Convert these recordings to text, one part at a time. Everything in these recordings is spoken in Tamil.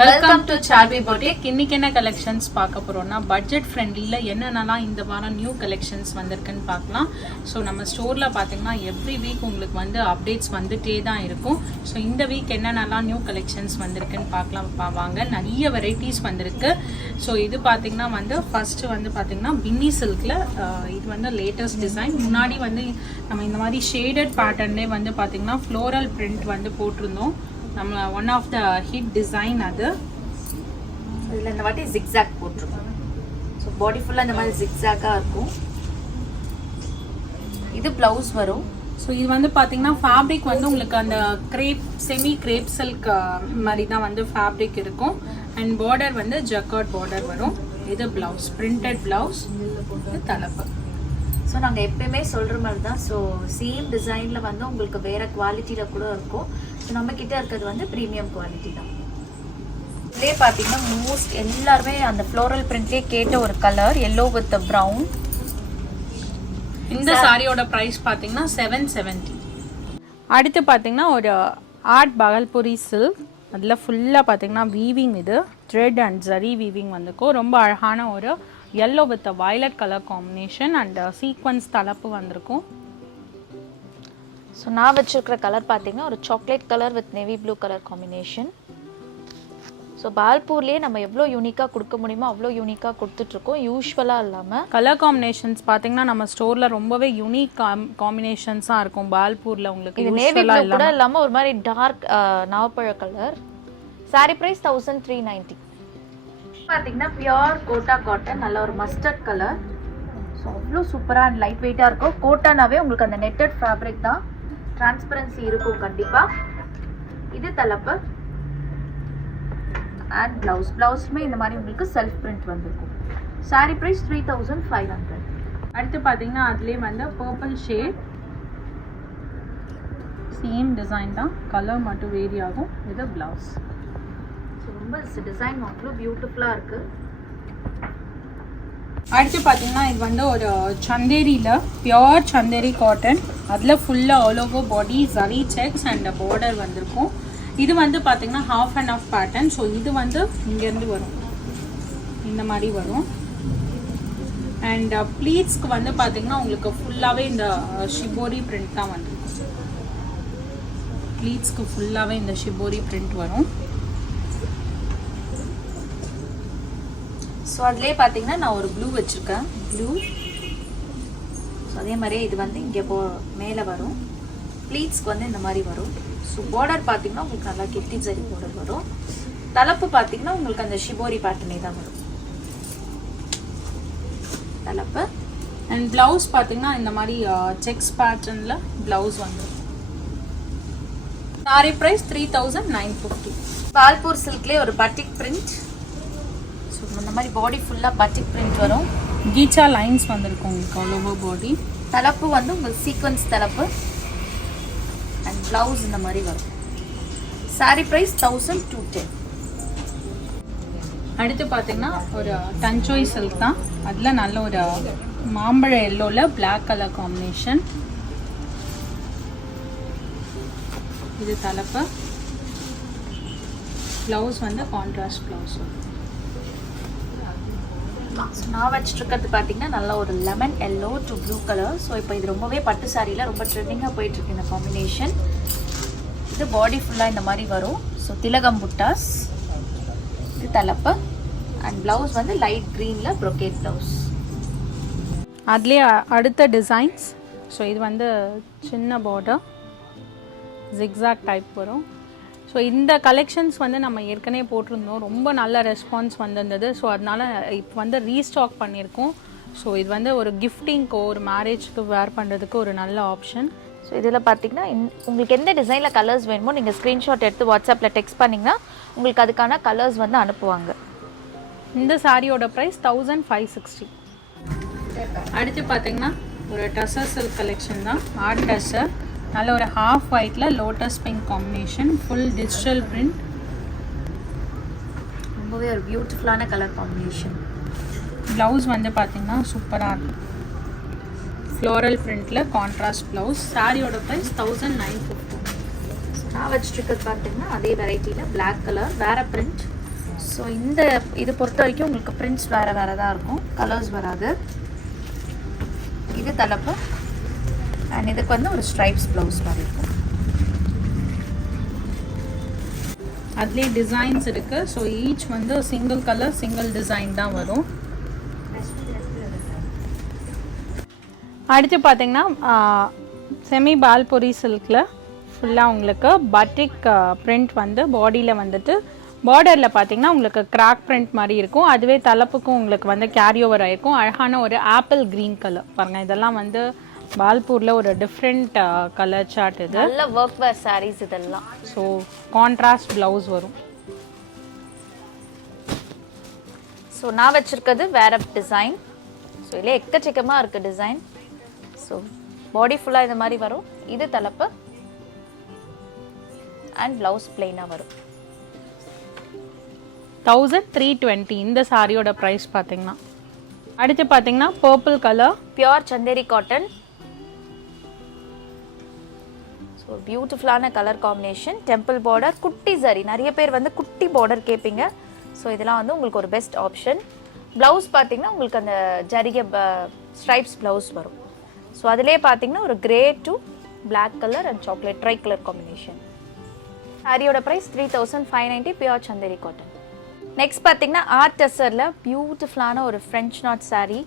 Welcome to Saarvi boutique. இன்னைக்கு என்ன கலெக்ஷன்ஸ் பார்க்க போறோம்னா பட்ஜெட் ஃப்ரெண்ட்லில என்னென்னலாம் இந்த வாரம் நியூ கலெக்ஷன்ஸ் வந்திருக்குன்னு பார்க்கலாம். ஸோ நம்ம ஸ்டோர்ல பார்த்தீங்கன்னா எவ்ரி வீக் உங்களுக்கு வந்து அப்டேட்ஸ் வந்துட்டே தான் இருக்கும். ஸோ இந்த வீக் என்னென்னலாம் நியூ கலெக்ஷன்ஸ் வந்திருக்குன்னு பார்க்கலாம். வாங்க, நிறைய வெரைட்டிஸ் வந்திருக்கு. ஸோ இது பார்த்தீங்கன்னா வந்து ஃபர்ஸ்ட் வந்து பார்த்தீங்கன்னா பின்னி சில்க்ல இது வந்து லேட்டஸ்ட் டிசைன். முன்னாடி வந்து நம்ம இந்த மாதிரி ஷேடட் பேட்டர்ன்லேயே வந்து பார்த்தீங்கன்னா ஃப்ளோரல் பிரிண்ட் வந்து போட்டிருந்தோம். நம்ம one of the hit design அது. இதில் இந்த வாட்டி ஜிக்ஸாக் போட்டிருக்கோம். ஸோ பாடி ஃபுல்லாக இந்த மாதிரி ஜிக்ஸாக்காக இருக்கும். இது ப்ளவுஸ் வரும். ஸோ இது வந்து பார்த்தீங்கன்னா ஃபேப்ரிக் வந்து உங்களுக்கு அந்த கிரேப் செமி கிரேப் சில்க் மாதிரி தான் வந்து ஃபேப்ரிக் இருக்கும். அண்ட் பார்டர் வந்து ஜக்கார்ட் பார்டர் வரும். இது ப்ளவுஸ், பிரிண்டட் ப்ளவுஸ், இது தலைப்பு. ஸோ நாங்கள் எப்பயுமே சொல்கிற மாதிரி தான். ஸோ சேம் டிசைனில் வந்து உங்களுக்கு வேறு குவாலிட்டியில் கூட இருக்கும். ஸோ நம்மக்கிட்ட இருக்கிறது வந்து ப்ரீமியம் குவாலிட்டி தான். இதுலேயே பார்த்தீங்கன்னா மோஸ்ட் எல்லாருமே அந்த ஃப்ளோரல் பிரிண்ட்லேயே கேட்ட ஒரு கலர் எல்லோ வித் ப்ரௌன். இந்த சாரியோட ப்ரைஸ் பார்த்தீங்கன்னா 770. அடுத்து பார்த்தீங்கன்னா ஒரு ஆர்ட் பகல்புரி சில்க். அதில் ஃபுல்லாக பார்த்தீங்கன்னா வீவிங், இது த்ரெட் அண்ட் ஜரி வீவிங் வந்துக்கும். ரொம்ப அழகான ஒரு yellow with a violet color combination and sequence தலைப்பு வந்திருக்கும். ஸோ நான் வச்சுருக்கிற கலர் பார்த்தீங்கன்னா ஒரு chocolate colour with navy blue colour combination. So பால்பூர்லேயே நம்ம எவ்வளோ யூனிக்காக கொடுக்க முடியுமோ அவ்வளோ யூனிக்காக கொடுத்துட்ருக்கோம், யூஸ்வலாக இல்லாமல். கலர் காம்பினேஷன்ஸ் பார்த்தீங்கன்னா நம்ம ஸ்டோரில் ரொம்பவே யூனிக் காம்பினேஷன்ஸாக இருக்கும் பால்பூரில். உங்களுக்கு இது நேவி ப்ளூ கூட இல்லாமல் ஒரு மாதிரி டார்க் நவப்பழ கலர். சாரி ப்ரைஸ் 1390. பார்த்தீங்கன்னா பியோர் கோட்டா காட்டன், நல்ல ஒரு மஸ்டர்ட் கலர். ஸோ அவ்வளோ சூப்பராக அண்ட் லைட் வெயிட்டாக இருக்கும். கோட்டானாவே உங்களுக்கு அந்த நெட்டட் ஃபேப்ரிக் தான், டிரான்ஸ்பரன்சி இருக்கும் கண்டிப்பாக. இது தலைப்பு அண்ட் ப்ளவுஸ். ப்ளவுஸுமே இந்த மாதிரி உங்களுக்கு செல்ஃப் பிரிண்ட் வந்திருக்கும். சாரி ப்ரைஸ் 3500. அடுத்து பார்த்தீங்கன்னா அதுலேயே வந்து பர்பிள் ஷேட், சேம் டிசைன் தான், கலர் மட்டும் வேரி ஆகும். இது ப்ளவுஸ். ரொம்ப டிசைன் அவ்வளோ பியூட்டிஃபுல்லாக இருக்குது. அடுத்து பார்த்தீங்கன்னா இது வந்து ஒரு சந்தேரியில் பியோர் சந்தேரி காட்டன். அதில் ஃபுல்லாக all over body zari sex and border வந்திருக்கும். இது வந்து பார்த்தீங்கன்னா half and half pattern. So இது வந்து இங்கேருந்து வரும், இந்த மாதிரி வரும். அண்ட் ப்ளீட்ஸ்க்கு வந்து பார்த்தீங்கன்னா உங்களுக்கு ஃபுல்லாகவே இந்த ஷிபோரி பிரிண்ட் தான் வந்துருக்கும். ப்ளீட்ஸ்க்கு ஃபுல்லாகவே இந்த ஷிபோரி பிரிண்ட் வரும். ஸோ அதுலேயே பார்த்தீங்கன்னா நான் ஒரு ப்ளூ வச்சுருக்கேன், ப்ளூ. ஸோ அதே மாதிரியே இது வந்து இங்கே மேலே வரும். ப்ளீட்ஸ்க்கு வந்து இந்த மாதிரி வரும். ஸோ பார்டர் பார்த்தீங்கன்னா உங்களுக்கு நல்லா கெட்டி ஜரி பார்டர் வரும். தலைப்பு பார்த்தீங்கன்னா உங்களுக்கு அந்த ஷிபோரி பேட்டர்னே தான் வரும் தலைப்பு. அண்ட் ப்ளவுஸ் பார்த்தீங்கன்னா இந்த மாதிரி செக்ஸ் பேட்டர்னில் ப்ளவுஸ் வந்துடும். Sorry price 3950. பால்பூர் சில்க்லேயே ஒரு பட்டிக் பிரிண்ட். இந்த மாதிரி பாடி ஃபுல்லாக பட்டிக் பிரிண்ட் வரும். கீச்சா லைன்ஸ் வந்திருக்கும் உங்களுக்கு ஆல் ஓவர் பாடி. தலைப்பு வந்து உங்களுக்கு சீக்வன்ஸ் தலைப்பு அண்ட் ப்ளவுஸ் இந்த மாதிரி வரும். சாரி ப்ரைஸ் 1210. அடுத்து பார்த்தீங்கன்னா ஒரு டஞ்சோய் சில்க் தான். அதில் நல்ல ஒரு மாம்பழ எல்லோவில் பிளாக் கலர் காம்பினேஷன். இது தலைப்பு. ப்ளவுஸ் வந்து கான்ட்ராஸ்ட் ப்ளவுஸ். நான் வச்சுருக்கிறது பார்த்தீங்கன்னா நல்லா ஒரு lemon yellow to blue colour. So இப்போ இது ரொம்பவே பட்டு சாரியில் ரொம்ப ட்ரெண்டிங்காக போயிட்டுருக்கு இந்த காம்பினேஷன். இது பாடி ஃபுல்லாக இந்த மாதிரி வரும். ஸோ திலகம் புட்டாஸ். இது தலைப்பு அண்ட் ப்ளவுஸ் வந்து லைட் க்ரீனில் ப்ரொகேட் ப்ளவுஸ். அதுலேயே அடுத்த டிசைன்ஸ். ஸோ இது வந்து சின்ன பார்டர் ஜிக்ஸாக் டைப் வரும். ஸோ இந்த கலெக்ஷன்ஸ் வந்து நம்ம ஏற்கனவே போட்டிருந்தோம், ரொம்ப நல்ல ரெஸ்பான்ஸ் வந்திருந்தது. ஸோ அதனால் இப்போ வந்து ரீஸ்டாக் பண்ணியிருக்கோம். ஸோ இது வந்து ஒரு கிஃப்டிங்க்கோ ஒரு மேரேஜ்க்கு வேர் பண்ணுறதுக்கு ஒரு நல்ல ஆப்ஷன். ஸோ இதில் பார்த்தீங்கன்னா உங்களுக்கு எந்த டிசைனில் கலர்ஸ் வேணுமோ நீங்கள் ஸ்க்ரீன்ஷாட் எடுத்து வாட்ஸ்அப்பில் டெக்ஸ்ட் பண்ணிங்கன்னா உங்களுக்கு அதுக்கான கலர்ஸ் வந்து அனுப்புவாங்க. இந்த சாரியோட ப்ரைஸ் 1560. அடுத்து பார்த்தீங்கன்னா ஒரு டசர் சில்க் கலெக்ஷன் தான். ஆர்ட் டசர், நல்ல ஒரு ஹாஃப் ஒயிட்டில் lotus pink combination, full digital print. ரொம்பவே ஒரு பியூட்டிஃபுல்லான கலர் காம்பினேஷன். ப்ளவுஸ் வந்து பார்த்தீங்கன்னா சூப்பராக இருக்கும், ஃப்ளோரல் பிரிண்டில் கான்ட்ராஸ்ட் ப்ளவுஸ். சாரியோட ப்ரைஸ் 1950. நான் வச்சுருக்கிறது பார்த்தீங்கன்னா அதே வெரைட்டியில் பிளாக் கலர் வேறு பிரிண்ட் ஸோ இந்த இது பொறுத்த வரைக்கும் உங்களுக்கு பிரிண்ட்ஸ் வேறு வேறு தான் இருக்கும், கலர்ஸ் வராது. இது தலைப்பு அண்ட் இதுக்கு வந்து ஒரு ஸ்ட்ரைப்ஸ் ப்ளவுஸ் மாதிரி இருக்கும். அதுலேயே டிசைன்ஸ் இருக்குது. ஸோ ஈச் வந்து சிங்கிள் கலர் சிங்கிள் டிசைன் தான் வரும். அடுத்து பார்த்தீங்கன்னா செமி பால்புரி சில்கில் ஃபுல்லாக உங்களுக்கு பட்டிக் பிரிண்ட் வந்து பாடியில் வந்துட்டு பார்டரில் பார்த்தீங்கன்னா உங்களுக்கு கிராக் பிரிண்ட் மாதிரி இருக்கும். அதுவே தலைப்புக்கும் உங்களுக்கு வந்து கேரி ஓவர் ஆகிருக்கும். அழகான ஒரு ஆப்பிள் க்ரீன் கலர் பாருங்கள். இதெல்லாம் வந்து பால்பூரில் ஒரு டிஃப்ரெண்ட் கலர் சார்ட். இது நல்ல ஒர்க் வேர் சாரீஸ் இதெல்லாம். ஸோ கான்ட்ராஸ்ட் ப்ளவுஸ் வரும். ஸோ நான் வச்சுருக்கிறது வேற டிசைன். ஸோ இதில் எக்கச்சக்கமாக இருக்குது டிசைன். ஸோ பாடி ஃபுல்லாக இந்த மாதிரி வரும். இது தலைப்பு அண்ட் ப்ளவுஸ் பிளெயினாக வரும். 1320 இந்த சாரியோட ப்ரைஸ் பார்த்தீங்கன்னா. அடுத்து பார்த்தீங்கன்னா purple colour pure Chanderi cotton. So பியூட்டிஃபுல்லான கலர் காம்பினேஷன். டெம்பிள் பார்டர், குட்டி சரி. நிறைய பேர் வந்து குட்டி பார்டர் கேட்பீங்க. ஸோ இதெல்லாம் வந்து உங்களுக்கு ஒரு பெஸ்ட் ஆப்ஷன். ப்ளவுஸ் பார்த்தீங்கன்னா உங்களுக்கு அந்த ஜரிகை ஸ்ட்ரைப்ஸ் ப்ளவுஸ் வரும். ஸோ அதிலே பார்த்தீங்கன்னா ஒரு grey to black colour and chocolate dry colour combination. சாரியோட price 3590 pure Chanderi cotton. Next பார்த்தீங்கன்னா ஆர்ட் டெசரில் பியூட்டிஃபுல்லான ஒரு French knot sari.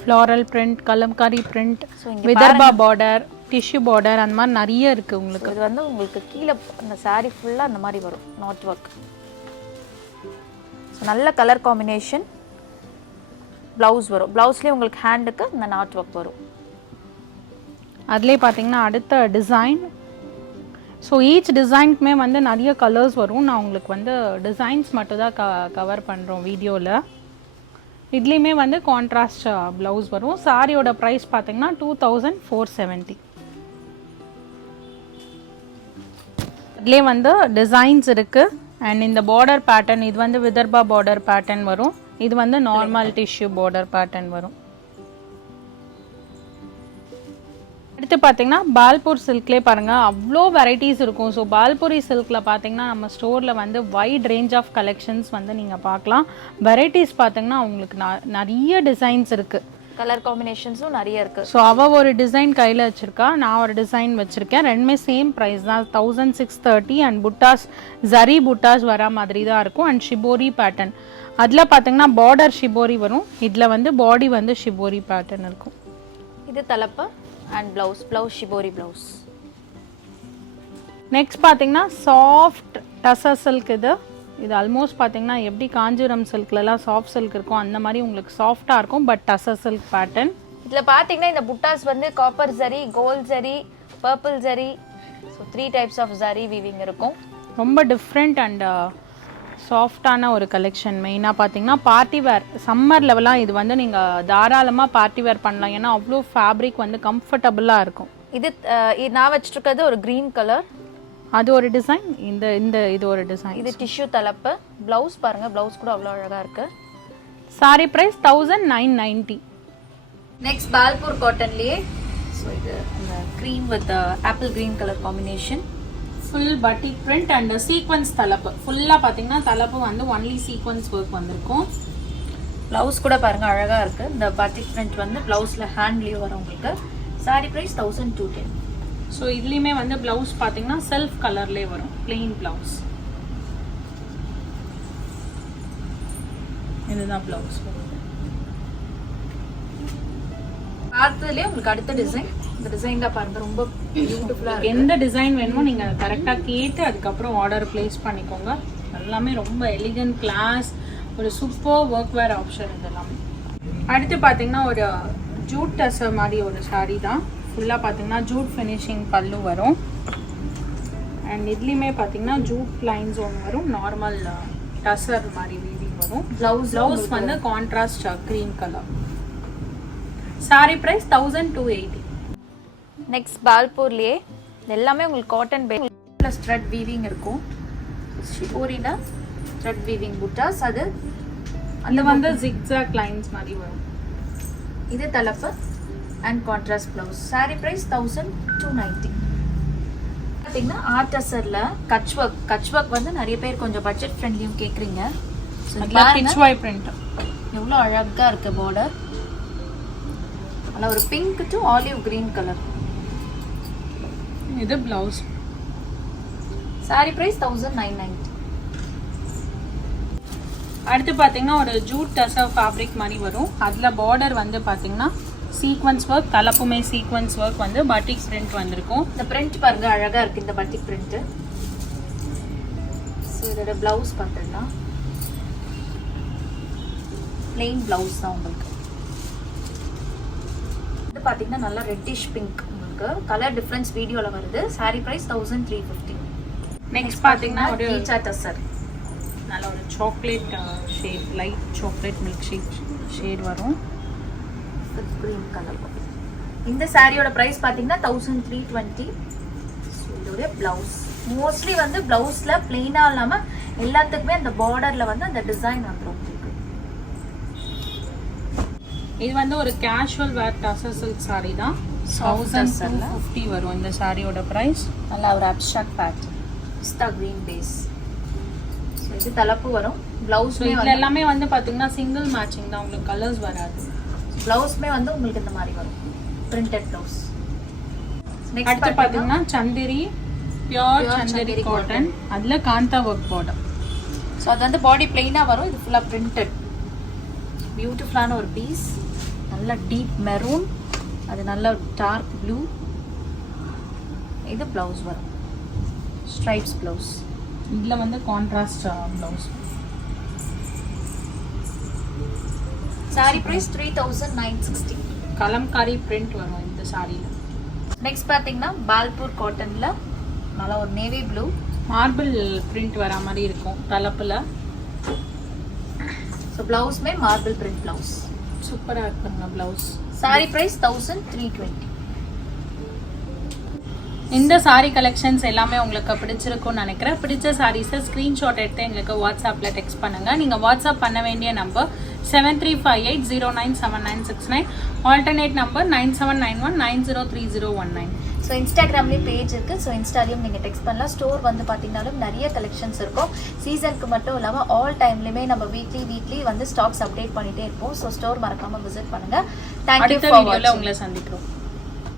Floral print, Kalamkari print, Vidarbha border, tissue border, அந்த மாதிரி நிறைய இருக்குது உங்களுக்கு. இது வந்து உங்களுக்கு கீழே அந்த சாரீ ஃபுல்லாக அந்த மாதிரி வரும் நாட் ஒர்க். ஸோ நல்ல கலர் காம்பினேஷன். ப்ளவுஸ் வரும். ப்ளவுஸ்லேயே உங்களுக்கு ஹேண்டுக்கு இந்த நாட் ஒர்க் வரும். அதுலேயே பார்த்தீங்கன்னா அடுத்த டிசைன். ஸோ ஈச் டிசைனுக்குமே வந்து நிறைய கலர்ஸ் வரும். நான் உங்களுக்கு வந்து டிசைன்ஸ் மட்டும் தான் கவர் பண்ணுறோம் வீடியோவில். இதுலேயுமே வந்து கான்ட்ராஸ்ட் ப்ளவுஸ் வரும். சாரியோட ப்ரைஸ் பார்த்தீங்கன்னா 2470. இதுலேயே வந்து டிசைன்ஸ் இருக்குது. அண்ட் இந்த பார்டர் பேட்டர்ன் இது வந்து விதர்பா பார்டர் பேட்டர்ன் வரும். இது வந்து நார்மல் டிஷ்யூ பார்டர் பேட்டர்ன் வரும். அடுத்து பார்த்தீங்கன்னா பால்பூர் சில்க்லேயே பாருங்கள் அவ்வளோ வெரைட்டிஸ் இருக்கும். ஸோ பால்பூரி சில்கில் பார்த்தீங்கன்னா நம்ம ஸ்டோரில் வந்து வைட் ரேஞ்ச் ஆஃப் கலெக்ஷன்ஸ் வந்து நீங்கள் பார்க்கலாம். வெரைட்டிஸ் பார்த்தீங்கன்னா உங்களுக்கு நிறைய டிசைன்ஸ் இருக்குது. கலர் காம்பினேஷன்ஸும் நிறைய இருக்குது. ஸோ அவள் ஒரு டிசைன் கையில் வச்சுருக்கா, நான் ஒரு டிசைன் வச்சுருக்கேன். ரெண்டுமே சேம் ப்ரைஸ் தான் 1630. அண்ட் புட்டாஸ் ஜரி புட்டாஸ் வர மாதிரி தான் இருக்கும். அண்ட் ஷிபோரி பேட்டர்ன் அதில் பார்த்தீங்கன்னா பார்டர் ஷிபோரி வரும். இதில் வந்து பாடி வந்து ஷிபோரி பேட்டர்ன் இருக்கும். இது தலைப்பு and blouse shibori blouse. Next பார்த்தீங்கன்னா சாஃப்ட் டசர் சில்க். இது ஆல்மோஸ்ட் பார்த்தீங்கன்னா எப்படி காஞ்சிபுரம் சில்க்லலாம் சாஃப்ட் சில்க் இருக்கும் அந்த மாதிரி உங்களுக்கு சாஃப்டாக இருக்கும். But tussar silk pattern. இதில் பார்த்தீங்கன்னா இந்த புட்டாஸ் வந்து copper zari, gold zari, purple zari. So 3 types of zari weaving இருக்கும். ரொம்ப டிஃப்ரெண்ட் அண்ட் சாஃப்டான ஒரு கலெக்ஷன். மெயினாக பார்த்தீங்கன்னா பார்ட்டி வேர் சம்மர் லெவலாம் இது வந்து நீங்கள் தாராளமாக பார்ட்டி வேர் பண்ணலாம். ஏன்னா அவ்வளோ ஃபேப்ரிக் வந்து கம்ஃபர்டபுளாக இருக்கும். இது நான் வச்சுருக்கிறது ஒரு க்ரீன் கலர். அது ஒரு டிசைன். இது ஒரு டிசைன். இது டிஷ்யூ தலைப்பு. ப்ளவுஸ் பாருங்கள், ப்ளவுஸ் கூட அவ்வளோ அழகாக இருக்குது. சாரி ப்ரைஸ் 1990. நெக்ஸ்ட் பால்பூர் காட்டன்லேயே ஸோ இது இந்த cream with apple green colour combination. Full batik print and sequins தலைப்பு. ஃபுல்லாக பார்த்தீங்கன்னா தலைப்பு வந்து ஒன்லி சீக்வன்ஸ் ஒர்க் வந்திருக்கும். ப்ளவுஸ் கூட பாருங்கள் அழகாக இருக்குது. இந்த பட்டிக் பிரிண்ட் வந்து ப்ளவுஸில் ஹேண்ட்லேயும் வரும் உங்களுக்கு. Sorry price 1210. ஸோ இதுலேயுமே வந்து ப்ளவுஸ் பார்த்தீங்கன்னா செல்ஃப் கலர்லேயே வரும், பிளெயின் ப்ளவுஸ். இதுதான் ப்ளவுஸ். பார்த்ததுலேயே உங்களுக்கு அடுத்த டிசைன். இந்த டிசைன் தான் பாருங்க ரொம்ப பியூட்டிஃபுல்லாக. எந்த டிசைன் வேணுமோ நீங்கள் கரெக்டாக கேட்டு அதுக்கப்புறம் ஆர்டர் பிளேஸ் பண்ணிக்கோங்க. எல்லாமே ரொம்ப எலிகன்ட் கிளாஸ், ஒரு சூப்பர் ஒர்க் வேர் ஆப்ஷன் இதெல்லாமே. அடுத்து பார்த்தீங்கன்னா ஒரு ஜூட் டசர் மாதிரி ஒரு சாரீ தான். ஃபுல்லாக பார்த்தீங்கன்னா ஜூட் ஃபினிஷிங் பல்லு வரும். அண்ட் இதுலேயுமே பார்த்தீங்கன்னா ஜூட் லைன்ஸ் ஒன்று வரும். நார்மல் டசர் மாதிரி வீவிங் வரும். ப்ளவுஸ் வந்து contrast green colour. Sari price 1280. Next பால்பூர்லேயே எல்லாமே உங்களுக்கு காட்டன் ப்ளஸ் த்ரெட் வீவிங் இருக்கும். ஷிபோரியில் த்ரெட் வீவிங் புட்டாஸ். அது அந்த வந்து ஜிக்ஸாக் லைன்ஸ் மாதிரி வரும். இது தலைப்பு and contrast blouse. Sari price 1290. பார்த்தீங்கன்னா ஆர்டசர்ல கட்ச் ஒர்க் வந்து நிறைய பேர் கொஞ்சம் பட்ஜெட் ஃப்ரெண்ட்லியும் கேட்குறீங்க. பிச்வாய் பிரிண்ட் எவ்வளோ அழகா இருக்கு பார்டர். நல்ல ஒரு pink to olive green colour. இது பிளவுஸ். சாரி பிரைஸ் 1990. அடுத்து பார்த்தீங்கன்னா ஒரு ஜூட் டசர் ஃபேப்ரிக் மாதிரி வரும். அதில் பார்டர் வந்து பார்த்தீங்கன்னா சீக்வன்ஸ் ஒர்க், தலைப்புமே சீக்வன்ஸ் ஒர்க் வந்து பட்டிக் பிரிண்ட் வந்திருக்கும். இந்த பிரிண்ட் பாருங்க அழகா இருக்கு இந்த பட்டிக் பிரிண்ட். ஸோ இதோட பிளவுஸ் பார்த்தீங்கன்னா பிளெயின் பிளவுஸ் தான் உங்களுக்கு. இது பார்த்தீங்கன்னா நல்லா ரெட்டிஷ் பிங்க். உங்களுக்கு கலர் டிஃப்ரென்ஸ் வீடியோவில் வருது. Sorry price 1350. நெக்ஸ்ட் பார்த்தீங்கன்னா ஒரு பீச்சா டசர். நல்ல ஒரு chocolate shade, light chocolate milk shade வரும். Green colour. இந்த சாரியோட ப்ரைஸ் பார்த்தீங்கன்னா 1320. இதோட பிளவுஸ் மோஸ்ட்லி வந்து பிளவுஸ்ல பிளெயினா இல்லாம எல்லாத்துக்குமே அந்த பார்டர்ல வந்து அந்த டிசைன் வந்துடும். இது வந்து ஒரு கேஷுவல் வேர் டசர் சில்க் சாரி தான். 1250 வரும் இந்த சாரியோட பிரைஸ். நல்லா ஒரு அப்ஸ்ட்ராக்ட் பேட்டர்ன், பிஸ்தா கிரீன் பேஸ். ஸோ இது தலைப்பு வரும். பிளவுஸ்மே இதுல எல்லாமே வந்து பாத்தீங்கன்னா சிங்கிள் மேட்சிங் தான், உங்களுக்கு கலர்ஸ் வராது. பிளவுஸ்மே வந்து உங்களுக்கு இந்த மாதிரி வரும், பிரிண்டட் பிளவுஸ். அடுத்து பாத்தீங்கன்னா சந்தேரி, பியூர் சந்தேரி காட்டன், அதுல காந்தா ஒர்க் பார்டர். ஸோ அது வந்து பாடி பிளெயினா வரும். இது ஃபுல்லா பிரிண்டட். பியூட்டிஃபுல்லான ஒரு பீஸ். நல்ல டீப் மெரூன், அது நல்ல டார்க் ப்ளூ. இது பிளவுஸ் வரும், ஸ்ட்ரைப்ஸ் பிளவுஸ். இதுல வந்து contrast blouse. Sari price 3960. Kalamkari print வரும் இந்த சாரியில. நெக்ஸ்ட் பாத்தீங்கன்னா பால்பூர் காட்டன்ல நல்ல ஒரு நேவி ப்ளூ மார்பிள் பிரிண்ட் வர மாதிரி இருக்கும் தலைப்புல. ஸோ பிளவுஸ்மே மார்பிள் பிரிண்ட் பிளவுஸ். சூப்பரா இருக்குங்க பிளவுஸ். சாரி பிரைஸ் 1320. இந்த சாரி கலெக்ஷன்ஸ் எல்லாமே உங்களுக்கு பிடிச்சிருக்கும்னு நினைக்கிறேன். பிடிச்ச சாரீஸை ஸ்க்ரீன்ஷாட் எடுத்து எங்களுக்கு வாட்ஸ்அப்பில் டெக்ஸ்ட் பண்ணுங்கள். நீங்கள் வாட்ஸ்அப் பண்ண வேண்டிய நம்பர் 7358097969, ஆல்டர்னேட் நம்பர் 9791903019. ஸோ இன்ஸ்டாகிராம்லேயும் பேஜ் இருக்குது. ஸோ இன்ஸ்டாலையும் நீங்கள் டெக்ஸ்ட் பண்ணலாம். ஸ்டோர் வந்து பார்த்தீங்கன்னாலும் நிறைய கலெக்ஷன்ஸ் இருக்கும். சீசனுக்கு மட்டும் இல்லாமல் ஆல் டைம்லையுமே நம்ம வீக்லி வந்து ஸ்டாக்ஸ் அப்டேட் பண்ணிகிட்டே இருப்போம். ஸோ ஸ்டோர் மறக்காமல் விசிட் பண்ணுங்கள். தேங்க்யூ ஃபார் வாட்சிங். உங்களை சந்திக்கிறோம்.